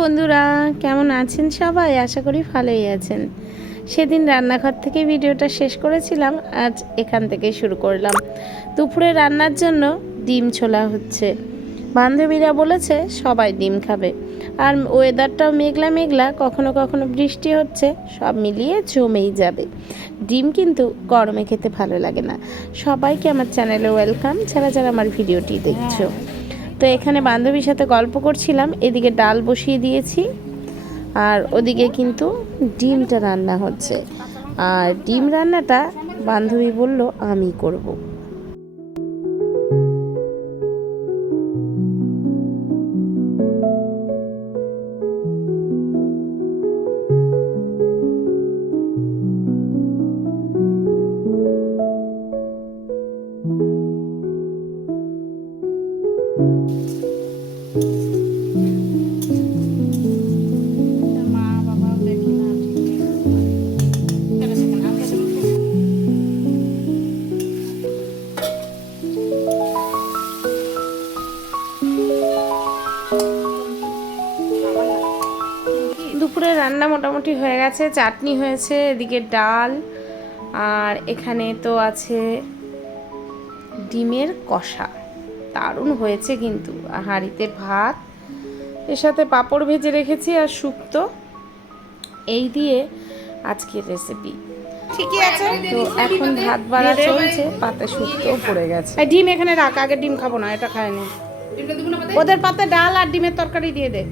বন্ধুরা, কেমন আছেন সবাই? আশা করি ভালোই আছেন। সেদিন রান্নাঘর থেকে ভিডিওটা শেষ করেছিলাম, আজ এখান থেকে শুরু করলাম। দুপুরে রান্নার জন্য ডিম ছোলা হচ্ছে। বান্ধবীরা বলেছে সবাই ডিম খাবে। আর ওয়েদারটাও মেঘলা মেঘলা, কখনো কখনো বৃষ্টি হচ্ছে, সব মিলিয়ে জমেই যাবে। ডিম কিন্তু গরমে খেতে ভালো লাগে না। সবাইকে আমার চ্যানেলে ওয়েলকাম যারা যারা আমার ভিডিওটি দেখছ। তো এখানে বান্ধবীর সাথে গল্প করছিলাম, এদিকে ডাল বসিয়ে দিয়েছি, আর ওদিকে কিন্তু ডিমটা রান্না হচ্ছে আর ডিম রান্নাটা বান্ধবী বলল, আমি করব। গেছে চাটনি হয়েছে এদিকে ডাল আর এখানে তো আছে ডিমের কষা। দারুণ হয়েছে কিন্তু আর হাঁড়িতে ভাত এর সাথে পাঁপড় ভেজে রেখেছি আর শুক্তো এই দিয়ে আজকের রেসিপি ঠিকই আছে। তো এখন ভাত বাড়া চলছে পাতে শুক্তো পড়ে গেছে। ডিম এখানে রাখ আগে ডিম খাব না এটা খায়নি ওদের পাতে ডাল আর ডিমের তরকারি দিয়ে দে।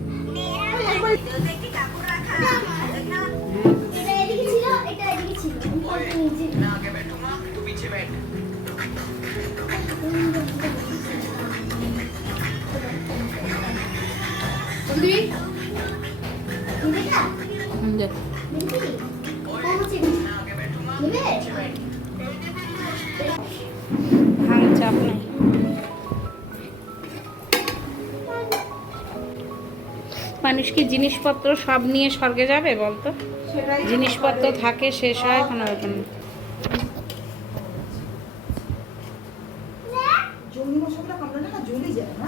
চাপ নাই। মানুষ কি জিনিসপত্র সব নিয়ে স্বর্গে যাবে বলতো? জিনিসপত্র থাকে শেষ হয় কোনো ব্যাপার না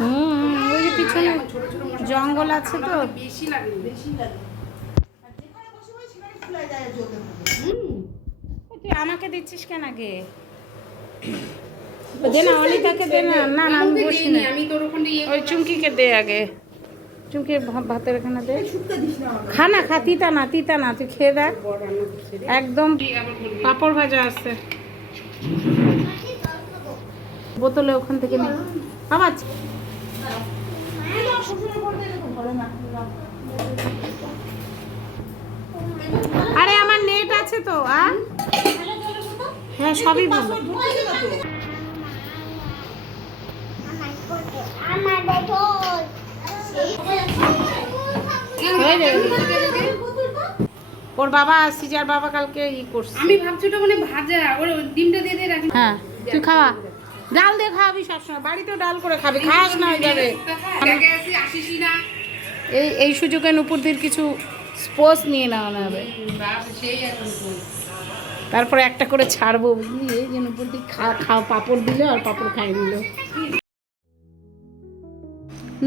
হুম, ওই যে পিছনে জঙ্গল আছে তো। বেশি লাগে। বেশি ওই তুই আমাকে দিচ্ছিস কেন আগে? দে না অনিতাকে দে না। না না আমি বসি না। আমি তোর ওখানে ওই চুমকিকে দে আগে। চুমকি ভাতের এখানে দে। খা না খা তিতা না তিতা না তুই খেয়ে দেখ। একদম পাপড় ভাজা আছে। বোতলে ওখান থেকে নে। আবার আরে আমার নেট আছে তো হ্যাঁ সবই ভালো। ওর বাবা সিজার বাবা কালকে ই করছে। আমি ভাবছি ওটা মানে ভাজা ওর ডিমটা দিয়ে দিয়ে রাখি। হ্যাঁ তুই খাওয়া? ডাল দিয়ে খাওয়াবি সবসময়। বাড়িতেও ডাল করে খাবি, খাস না না এই এই সুযোগে নুপুরদের কিছু স্পোর্স নিয়ে নেওয়া হবে। তারপরে একটা করে ছাড়বো। বুঝলি এই যে নুপুরদি খা পাপড় দিল আর পাপড় খাই দিল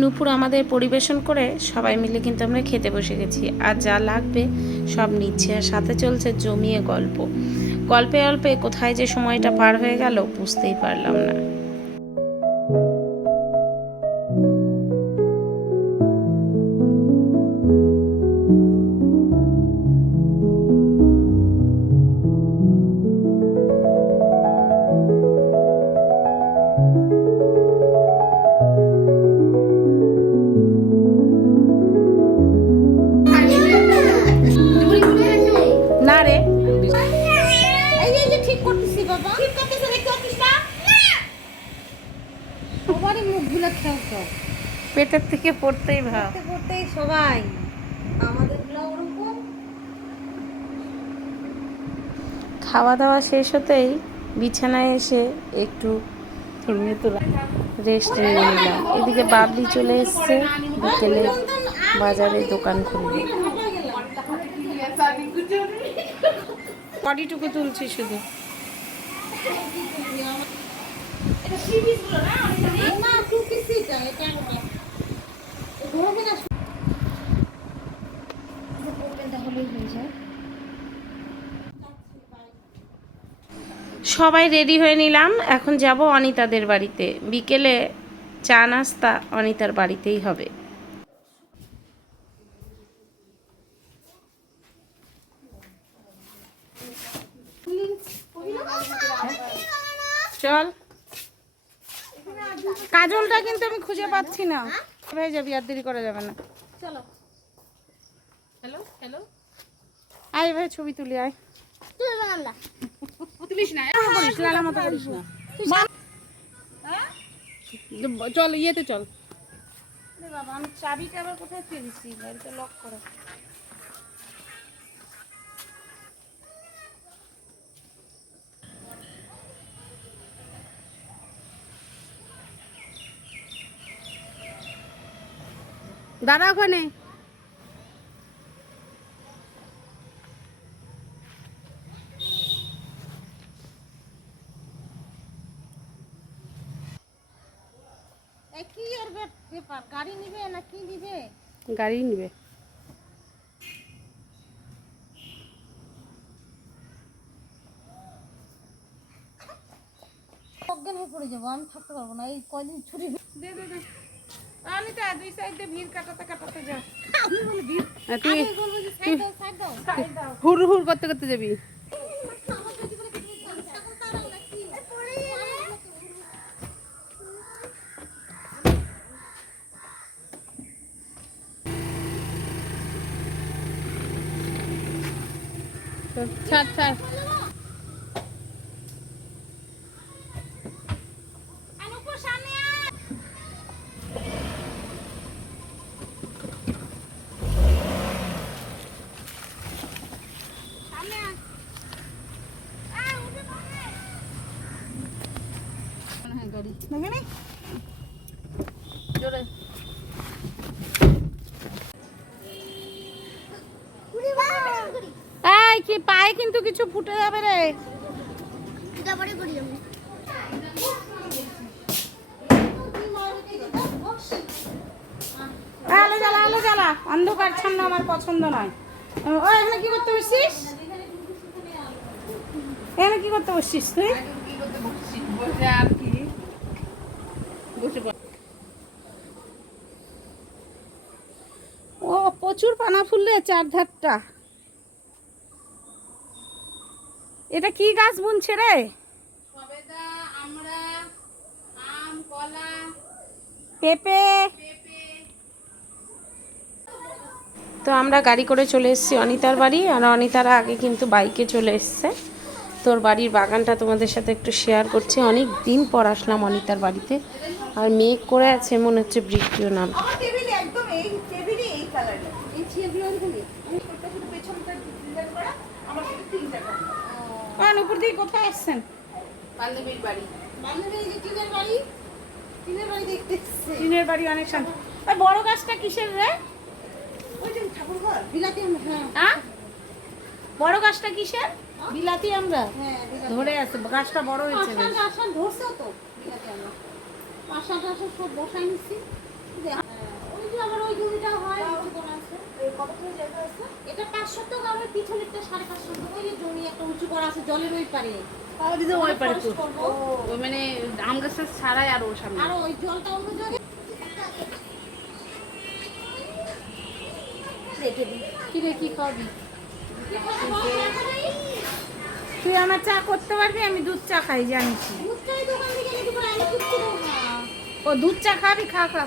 নুপুর আমাদের পরিবেশন করে সবাই মিলে কিন্তু আমরা খেতে বসে গেছি। আর যা লাগবে সব নিচ্ছে আর সাথে চলছে জমিয়ে গল্প। গল্পে অল্পে কোথায় যে সময়টা পার হয়ে গেল বুঝতেই পারলাম না। পেটের থেকে পড়তেই ভাব পড়তেই সবাই। আমাদের ওরকম খাওয়া দাওয়া শেষ হতেই বিছানায় এসে একটু রেস্ট নিয়ে নিলাম। এদিকে বাবলি চলে এসছে বিকেলে বাজারে দোকান খুলবে। বডিটুকু তুলছি শুধু। সবাই রেডি হয়ে নিলাম। এখন যাব অনিতাদের বাড়িতে। বিকেলে চা নাস্তা অনিতার বাড়িতেই হবে। চল। কাজলটা কিন্তু আমি খুঁজে পাচ্ছি না। হয়ে যাবি আর দেরি করা যাবে না। চলো। হ্যালো হ্যালো আয় ভাই ছবি তুলি আয়। তুলিস না। করিস লালা মতো করিস না। চল ইয়েতে চল। আরে বাবা আমি চাবিটা আবার কোথায় বাড়িতে লক করা। দাঁড়া ওখানে। কি ওর ব্যাপার গাড়ি নিবে না কি নিবে? গাড়ি নিবে। অজ্ঞান হয়ে পড়ে যাব আমি থাকতে পারব না এই কয়দিন ছুটি দে দে দে। অনিতা দুই সাইডে ভিড় কাটাতে কাটাতে যা আমি বলে ভিড় হ্যাঁ, তুই হুড় হুড় করতে করতে যাবি আমার যদি করে কিছু ছাগল তাড়াও না কি পড়ে ছাড় ছাড় অনুপুর সামনে আয় কি পায়ে কিন্তু কিছু ফুটে যাবে রে? আলো জ্বালা আলো জ্বালা। অন্ধকার ছান্ন আমার পছন্দ নয়। ও, এখানে কি করতে বসছিস? এখানে কি করতে বসছিস তুই। ও, প্রচুর পানা ফুললে চারধারটা এটা কি গাছ বুনছে রে? পেঁপে। তো আমরা গাড়ি করে চলে এসেছি অনিতার বাড়ি আর অনিতার আগে কিন্তু বাইকে চলে এসছে। তোর বাড়ির বাগানটা তোমাদের সাথে একটু শেয়ার করছি। অনেক দিন পর আসলাম অনিতার বাড়িতে আর মেঘ করে আছে মনে হচ্ছে বৃষ্টিও নাম আমার টেবিলে একদম এই টেবিলে এই কালারটা এই চেয়ারগুলো ওইখানে আমি ওটা শুধু পেছনটা ডিজাইন করা আমার শুধু তিনটা কালার উপর দিয়ে কোথায় এসছেন বান্ধবীর বাড়ি। বান্ধবীর টিনের বাড়ি? টিনের বাড়ি দেখতে টিনের বাড়ি অনেক শান্ত। ওই বড় গাছটা কিসের রে? ওই যে ঠাকুর ঘর বিলাতি আমরা হ্যাঁ। বড় গাছটা কিসের? বিলাতি আমরা? হ্যাঁ ধরে আছে গাছটা বড় হয়েছে বেশ। আষাঢ় তো বিলাতি আমরা। সব বসাই নিচ্ছি। হ্যাঁ, ওই যে আবার ওই জমিটা হয়। কিছু কোন আছে কতগুলো জায়গা আছে? এটা পাঁচ শতক আমার পিছনেরটা সাড়ে পাঁচ শতক ওই যে জমি একটা উঁচু করা আছে জলের ওই পারে ওই পারে তো। খরচ করব। ওই মানে আম গাছটা ছাড়াই আর ওর সামনে। আর ওই জলটা অন্য জায়গায়। কি রে কি খাবি? তুই আমার চা করতে পারবি? আমি দুধ চা খাই জানিস ও দুধ চা খাবি? খা খা।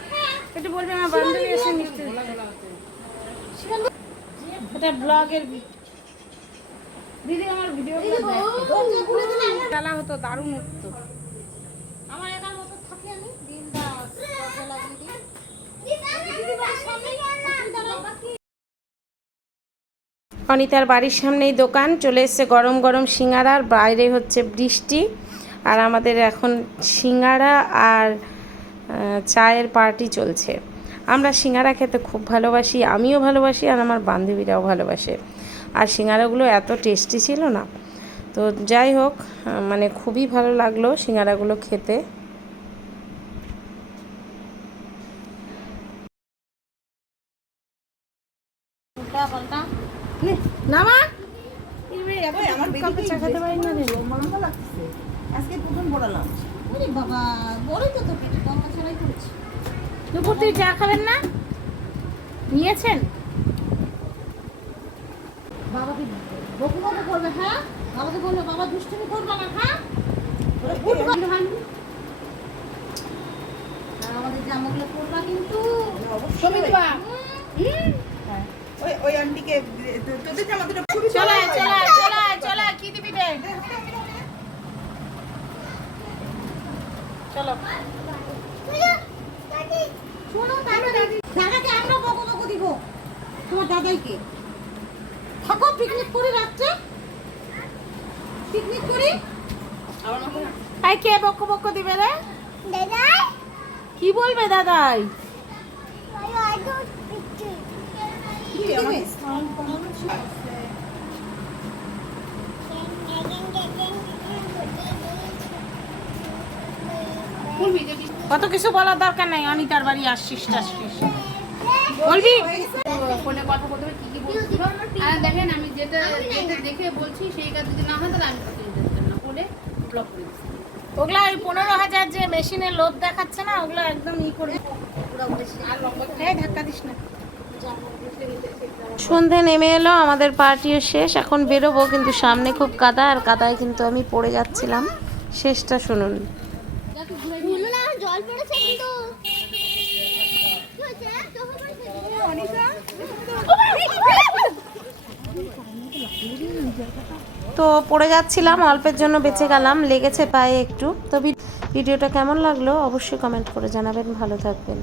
একটু বলবি আমার বান্ধবী এসে মিষ্টি এটা ব্লগের দিদি আমার ভিডিও খুলে হতো দারুণ উঠতো আমার একার মতো থাকি আমি। দিন। অনিতার বাড়ির সামনেই দোকান চলে এসছে গরম গরম সিঙ্গারা আর বাইরে হচ্ছে বৃষ্টি। আর আমাদের এখন সিঙ্গারা আর চায়ের পার্টি চলছে। আমরা সিঙ্গারা খেতে খুব ভালোবাসি আমিও ভালোবাসি আর আমার বান্ধবীরাও ভালোবাসে। আর সিঙ্গারাগুলো এত টেস্টি ছিল না। তো যাই হোক মানে খুবই ভালো লাগল সিঙ্গারাগুলো খেতে। নামা? আজকে প্রথম বাবা বড়ই তো তো পেটে গঙ্গা ছাড়াই করেছি। দুপুর তুই চা খাবেন না? নিয়েছেন? বাবাকে বকু বকু করবে হ্যাঁ? বাবাকে বলবে বাবা দুষ্টুমি করবে না হ্যাঁ? হয় না। আর আমাদের জামাগুলো করবা কিন্তু। ছবি দিবা ওই ওই আন্টিকে তোদের জামা দুটো খুবই চলা চলা চলা চলা কি দিবি রে? চলো। শোনো দাদা দাদাকে আমরা বকু বকু দিব তোমার দাদাইকে থাকো পিকনিক করে রাত্রে পিকনিক করি আই কে বক্ক বক্ক দিবে রে কি বলবে দাদাই কি কমানো ছিল। বলবি কি কত কিছু বলার দরকার নাই অনিতার বাড়ি আসছিস টাসছিস। বলবি? ফোনে কথা বলতে কি কি বলছিল? আর দেখেন আমি যেটা যেটা দেখে বলছি সেই কাজ যদি না হয় তাহলে আমি করতে দিতে না। বলে ব্লক করে দিচ্ছি। ওগুলা ওই পনেরো হাজার যে মেশিনের লোভ দেখাচ্ছে না ওগুলো একদম ই করে এই ধাক্কা দিস না। সন্ধে নেমে এলো আমাদের পার্টিও শেষ। এখন বেরোবো কিন্তু সামনে খুব কাদা আর কাদায় কিন্তু আমি পড়ে যাচ্ছিলাম। শেষটা শুনুন জল পড়েছে কিন্তু কি হয়েছে? চোখে পড়েছে? তো পড়ে যাচ্ছিলাম, অল্পের জন্য বেঁচে গেলাম, লেগেছে পায়ে একটু। তো ভিডিওটা কেমন লাগল অবশ্যই কমেন্ট করে জানাবেন, ভালো থাকবেন।